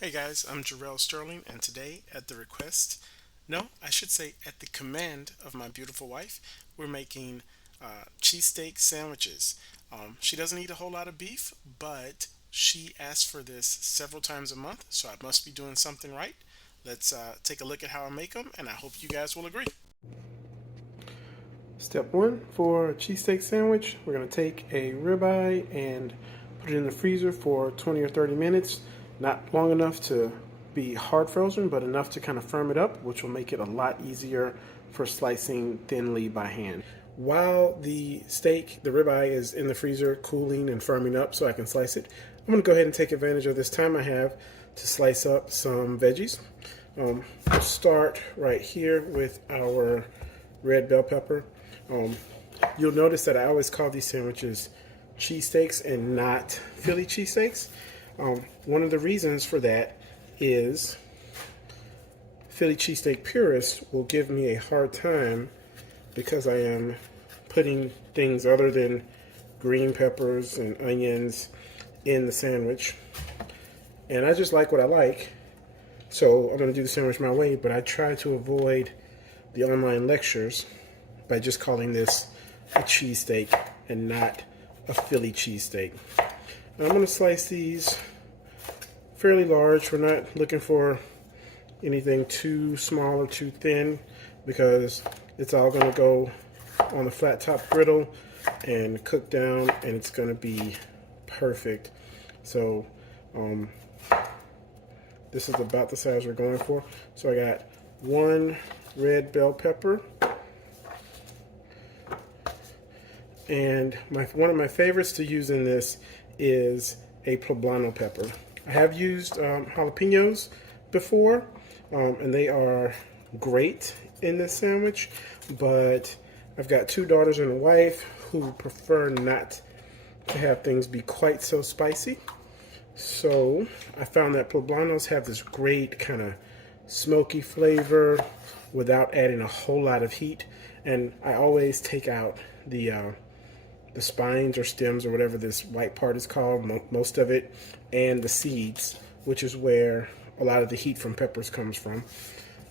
Hey guys, I'm Jarrell Sterling, and today, at the request, no, I should say at the command of my beautiful wife, we're making cheesesteak sandwiches. She doesn't eat a whole lot of beef, but she asks for this several times a month, so I must be doing something right. Let's take a look at how I make them, and I hope you guys will agree. Step one for a cheesesteak sandwich, we're going to take a ribeye and put it in the freezer for 20 or 30 minutes. Not long enough to be hard frozen, but enough to kind of firm it up, which will make it a lot easier for slicing thinly by hand. While the ribeye is in the freezer cooling and firming up so I can slice it, I'm going to go ahead and take advantage of this time I have to slice up some veggies. We'll start right here with our red bell pepper. Um, you'll notice that I always call these sandwiches cheesesteaks and not Philly cheesesteaks. One of the reasons for that is Philly cheesesteak purists will give me a hard time because I am putting things other than green peppers and onions in the sandwich. And I just like what I like, so I'm going to do the sandwich my way, but I try to avoid the online lectures by just calling this a cheesesteak and not a Philly cheesesteak. Now I'm going to slice these fairly large. We're not looking for anything too small or too thin because it's all going to go on the flat top griddle and cook down, and it's going to be perfect. So this is about the size we're going for. So I got one red bell pepper, and one of my favorites to use in this is a poblano pepper. I have used jalapenos before, and they are great in this sandwich, but I've got two daughters and a wife who prefer not to have things be quite so spicy. So I found that poblanos have this great kind of smoky flavor without adding a whole lot of heat. And I always take out the spines or stems or whatever this white part is called, most of it, and the seeds, which is where a lot of the heat from peppers comes from.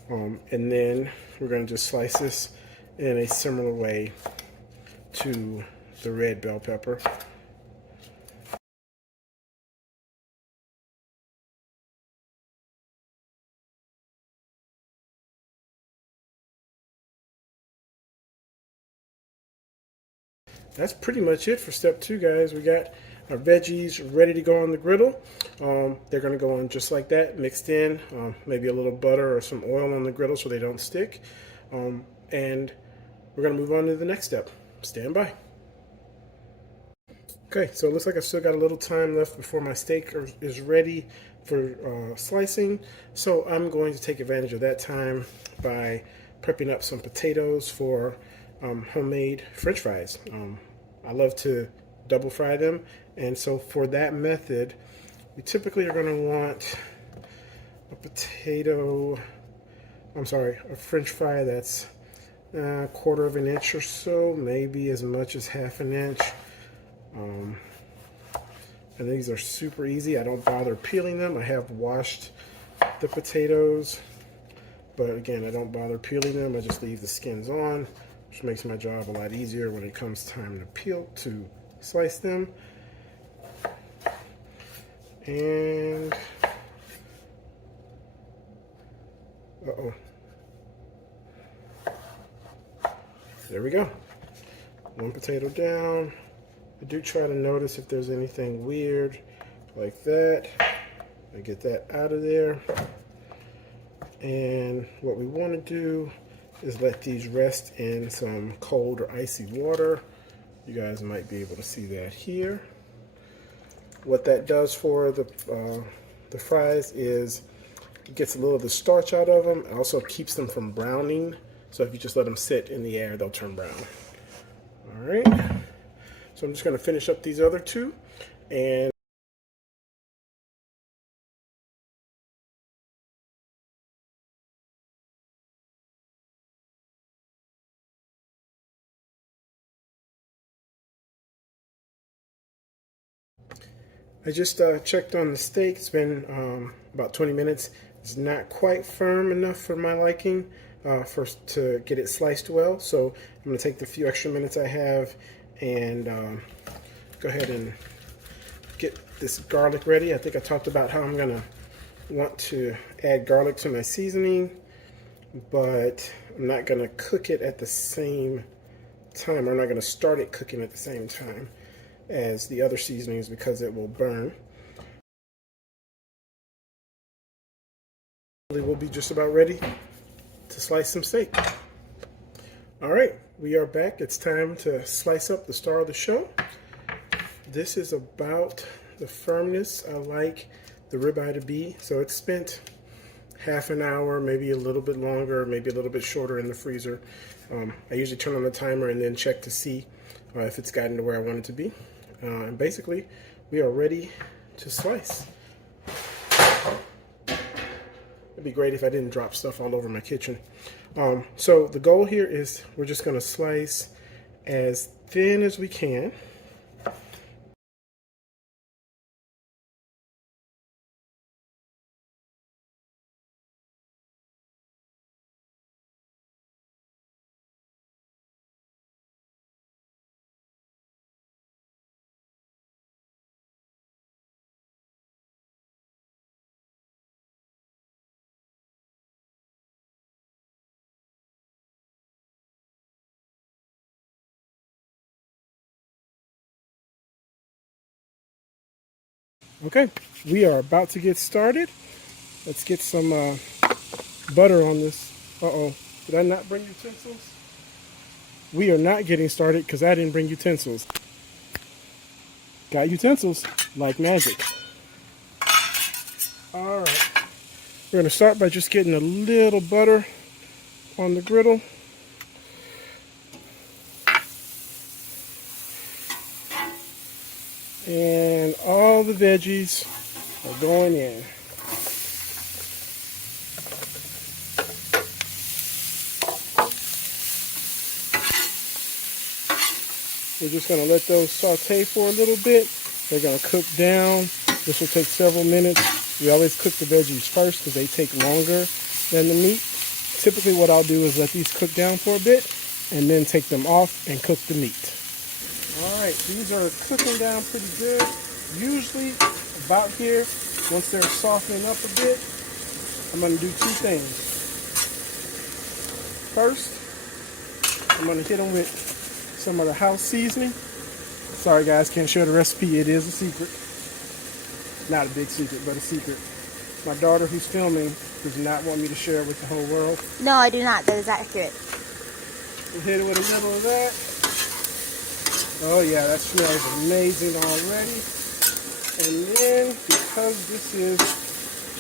And then we're going to just slice this in a similar way to the red bell pepper. That's pretty much it for step two, guys. We got our veggies ready to go on the griddle. They're going to go on just like that, mixed in, maybe a little butter or some oil on the griddle so they don't stick. And we're going to move on to the next step. Stand by. Okay, so it looks like I still got a little time left before my steak is ready for slicing. So I'm going to take advantage of that time by prepping up some potatoes for homemade French fries. I love to double fry them, and so for that method, we typically are going to want a potato. I'm sorry, a French fry that's a quarter of an inch or so, maybe as much as half an inch. And these are super easy. I don't bother peeling them. I have washed the potatoes, but again, I don't bother peeling them. I just leave the skins on, which makes my job a lot easier when it comes time to slice them. And uh-oh, there we go. One potato down. I do try to notice if there's anything weird like that. I get that out of there. And what we want to do is let these rest in some cold or icy water. You guys might be able to see that here. What that does for the fries is it gets a little of the starch out of them. It also keeps them from browning. So if you just let them sit in the air, they'll turn brown. All right. So I'm just going to finish up these other two. And I just checked on the steak. It's been about 20 minutes. It's not quite firm enough for my liking to get it sliced well. So I'm going to take the few extra minutes I have and go ahead and get this garlic ready. I think I talked about how I'm going to want to add garlic to my seasoning, but I'm not going to cook it at the same time. I'm not going to start it cooking at the same time as the other seasonings because it will burn. We'll be just about ready to slice some steak. All right, we are back. It's time to slice up the star of the show. This is about the firmness I like the ribeye to be. So it's spent half an hour, maybe a little bit longer, maybe a little bit shorter in the freezer. I usually turn on the timer and then check to see if it's gotten to where I want it to be. And basically, we are ready to slice. It'd be great if I didn't drop stuff all over my kitchen. So the goal here is we're just going to slice as thin as we can. Okay, we are about to get started. Let's get some butter on this. Uh-oh, did I not bring utensils? We are not getting started because I didn't bring utensils. Got utensils, like magic. All right, we're going to start by just getting a little butter on the griddle. And all the veggies are going in. We're just going to let those saute for a little bit. They're going to cook down. This will take several minutes. We always cook the veggies first because they take longer than the meat. Typically what I'll do is let these cook down for a bit and then take them off and cook the meat. Alright, these are cooking down pretty good. Usually about here, once they're softening up a bit, I'm going to do two things. First, I'm going to hit them with some of the house seasoning. Sorry guys, can't share the recipe. It is a secret. Not a big secret, but a secret. My daughter who's filming does not want me to share it with the whole world. No, I do not. That is accurate. We'll hit it with a little of that. Oh yeah, that smells amazing already. And then, because this is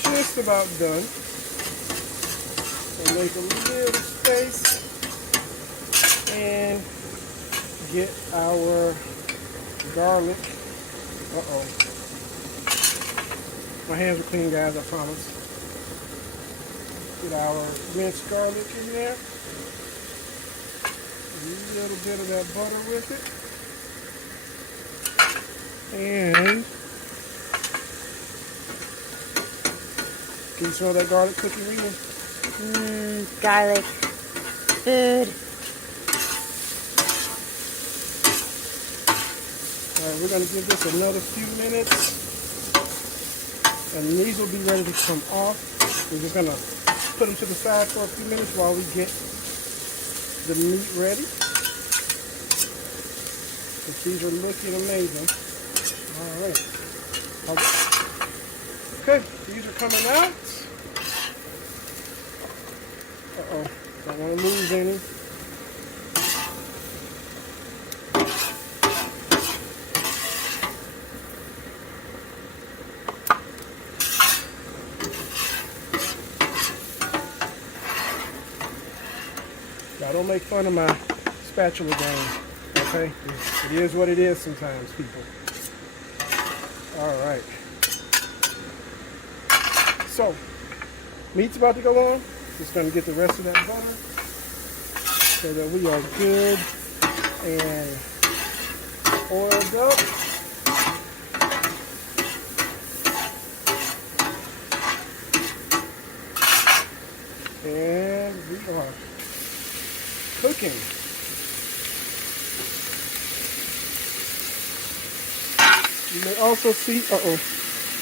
just about done, we'll make a little space and get our garlic. Uh-oh. My hands are clean, guys, I promise. Get our minced garlic in there. A little bit of that butter with it. And can you smell that garlic cooking, Rita? Garlic. Food. Alright, we're going to give this another few minutes. And these will be ready to come off. We're just going to put them to the side for a few minutes while we get the meat ready. These are looking amazing. Alright. Okay, these are coming out. Uh-oh, don't want to lose any. Now don't make fun of my spatula game, okay? It is what it is sometimes, people. All right. So, meat's about to go on. Just going to get the rest of that butter so that we are good and oiled up. And we are cooking. You may also see,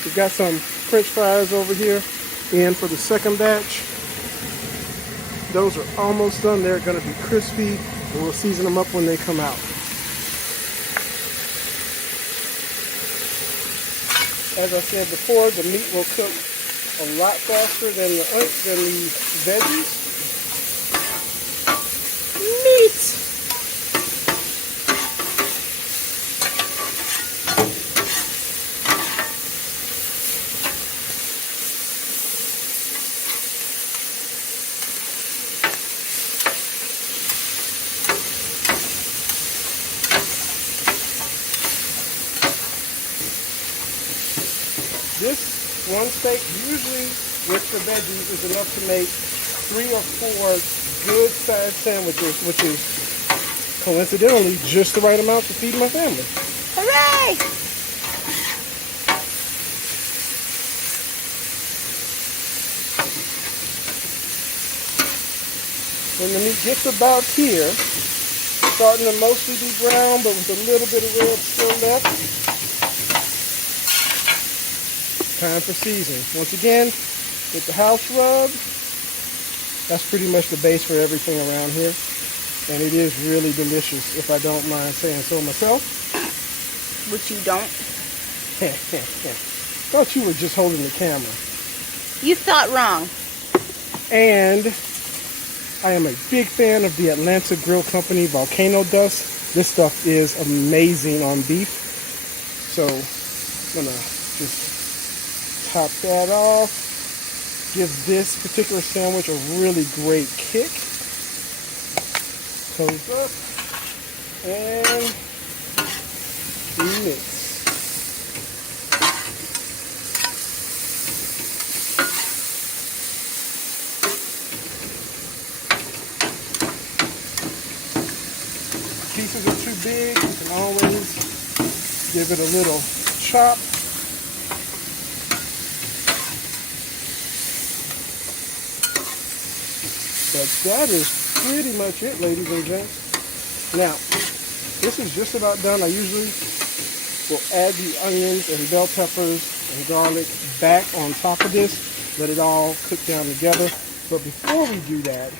we've got some French fries over here. And for the second batch, those are almost done. They're going to be crispy, and we'll season them up when they come out. As I said before, the meat will cook a lot faster than the veggies. Meat. This one steak, usually with the veggies, is enough to make 3 or 4 good-sized sandwiches, which is coincidentally just the right amount to feed my family. Hooray! When the meat gets about here, starting to mostly be brown, but with a little bit of red still left, time for seasoning. Once again, with the house rub, that's pretty much the base for everything around here. And it is really delicious, if I don't mind saying so myself. Which you don't. Thought you were just holding the camera. You thought wrong. And I am a big fan of the Atlanta Grill Company Volcano Dust. This stuff is amazing on beef. So I'm gonna just top that off. Gives this particular sandwich a really great kick. Close up and mix. Pieces are too big, you can always give it a little chop. But that is pretty much it, ladies and gents. Now, this is just about done. I usually will add the onions and bell peppers and garlic back on top of this, let it all cook down together. But before we do that,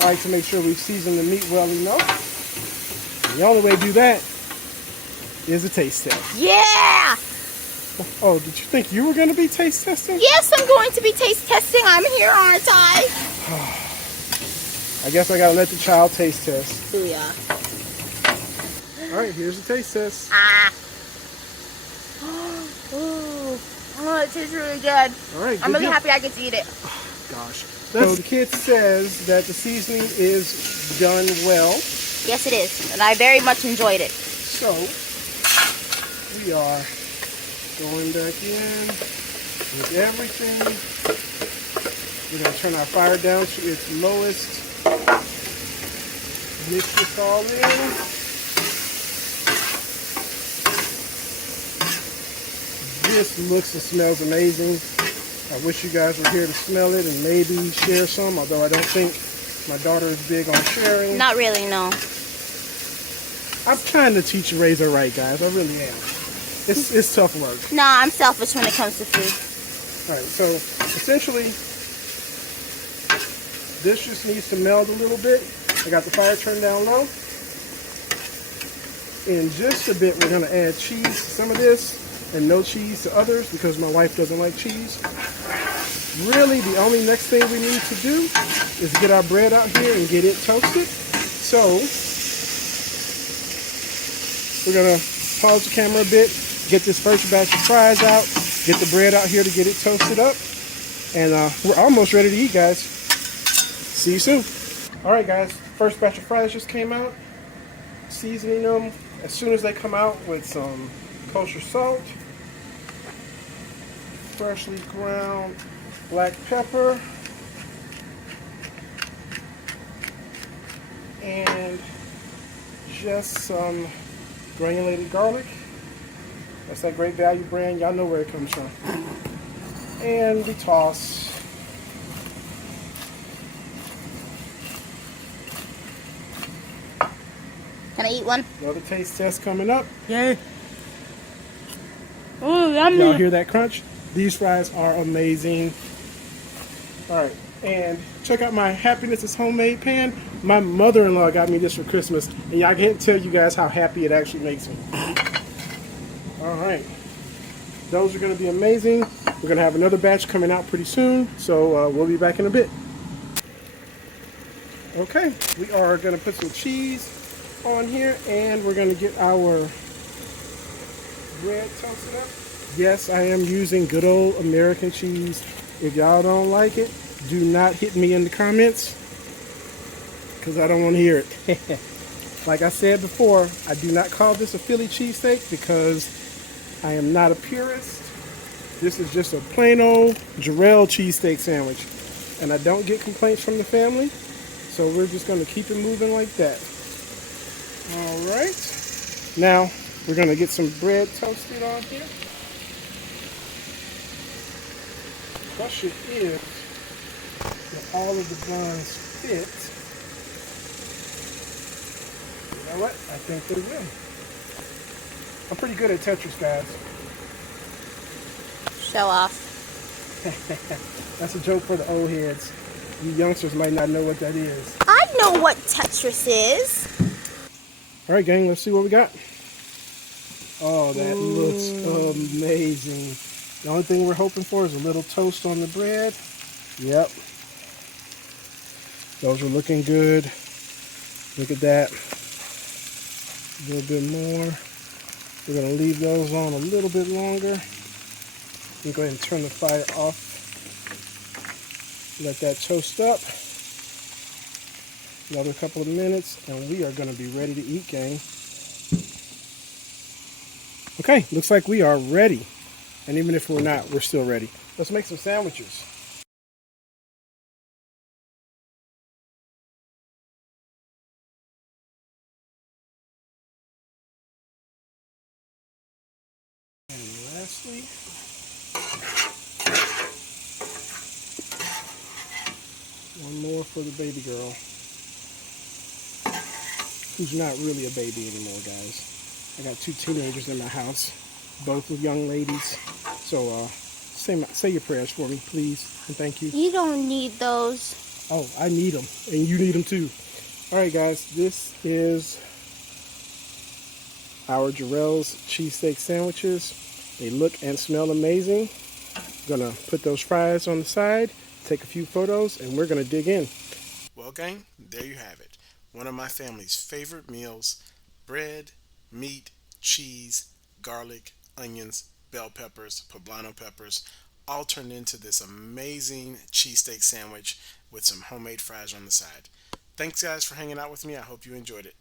I like to make sure we season the meat well enough. And the only way to do that is a taste test. Yeah! Oh, did you think you were going to be taste testing? Yes, I'm going to be taste testing. I'm here, aren't I? I guess I got to let the child taste test. Yeah. All right, here's the taste test. Ah. Ooh. Oh, it tastes really good. All right, I'm really deal. happy I get to eat it. Gosh. So the kid says that the seasoning is done well. Yes, it is. And I very much enjoyed it. So we are going back in with everything. We're going to turn our fire down to its lowest. Mix this all in. This looks and smells amazing. I wish you guys were here to smell it and maybe share some, although I don't think my daughter is big on sharing. Not really, no. I'm trying to teach and raise her right, guys. I really am. It's tough work. Nah, I'm selfish when it comes to food. All right, so essentially, this just needs to meld a little bit. I got the fire turned down low. In just a bit, we're going to add cheese to some of this and no cheese to others because my wife doesn't like cheese. Really, the only next thing we need to do is get our bread out here and get it toasted. So, we're going to pause the camera a bit, get this first batch of fries out, get the bread out here to get it toasted up, and we're almost ready to eat, guys. See you soon. All right, guys, first batch of fries just came out. Seasoning them as soon as they come out with some kosher salt, freshly ground black pepper, and just some granulated garlic. That's that Great Value brand. Y'all know where it comes from. And we toss Can I eat one? Another taste test coming up. Yay. Oh, yummy. Y'all hear that crunch? These fries are amazing. All right, and check out my Happiness is Homemade pan. My mother-in-law got me this for Christmas, and I can't tell you guys how happy it actually makes me. All right, those are going to be amazing. We're going to have another batch coming out pretty soon, so we'll be back in a bit. Okay, we are going to put some cheese on here, and we're going to get our bread toasted up. Yes, I am using good old American cheese. If y'all don't like it, do not hit me in the comments, because I don't want to hear it. Like I said before, I do not call this a Philly cheesesteak because I am not a purist. This is just a plain old Jarrell cheesesteak sandwich. And I don't get complaints from the family, so we're just going to keep it moving like that. All right. Now, we're going to get some bread toasted on here. Question is, do all of the buns fit? You know what? I think they will. I'm pretty good at Tetris, guys. Show off. That's a joke for the old heads. You youngsters might not know what that is. I know what Tetris is. All right, gang, let's see what we got. Oh, that looks amazing. The only thing we're hoping for is a little toast on the bread. Yep. Those are looking good. Look at that. A little bit more. We're going to leave those on a little bit longer. I'm going to go ahead and turn the fire off. Let that toast up. Another couple of minutes, and we are going to be ready to eat, gang. Okay, looks like we are ready. And even if we're not, we're still ready. Let's make some sandwiches. And lastly, one more for the baby girl, who's not really a baby anymore, guys. I got two teenagers in my house, both with young ladies. So say your prayers for me, please, and thank you. You don't need those. Oh, I need them, and you need them too. All right, guys, this is our Jarrell's cheesesteak sandwiches. They look and smell amazing. I'm gonna put those fries on the side, take a few photos, and we're gonna dig in. Well, gang, there you have it. One of my family's favorite meals: bread, meat, cheese, garlic, onions, bell peppers, poblano peppers, all turned into this amazing cheesesteak sandwich with some homemade fries on the side. Thanks, guys, for hanging out with me. I hope you enjoyed it.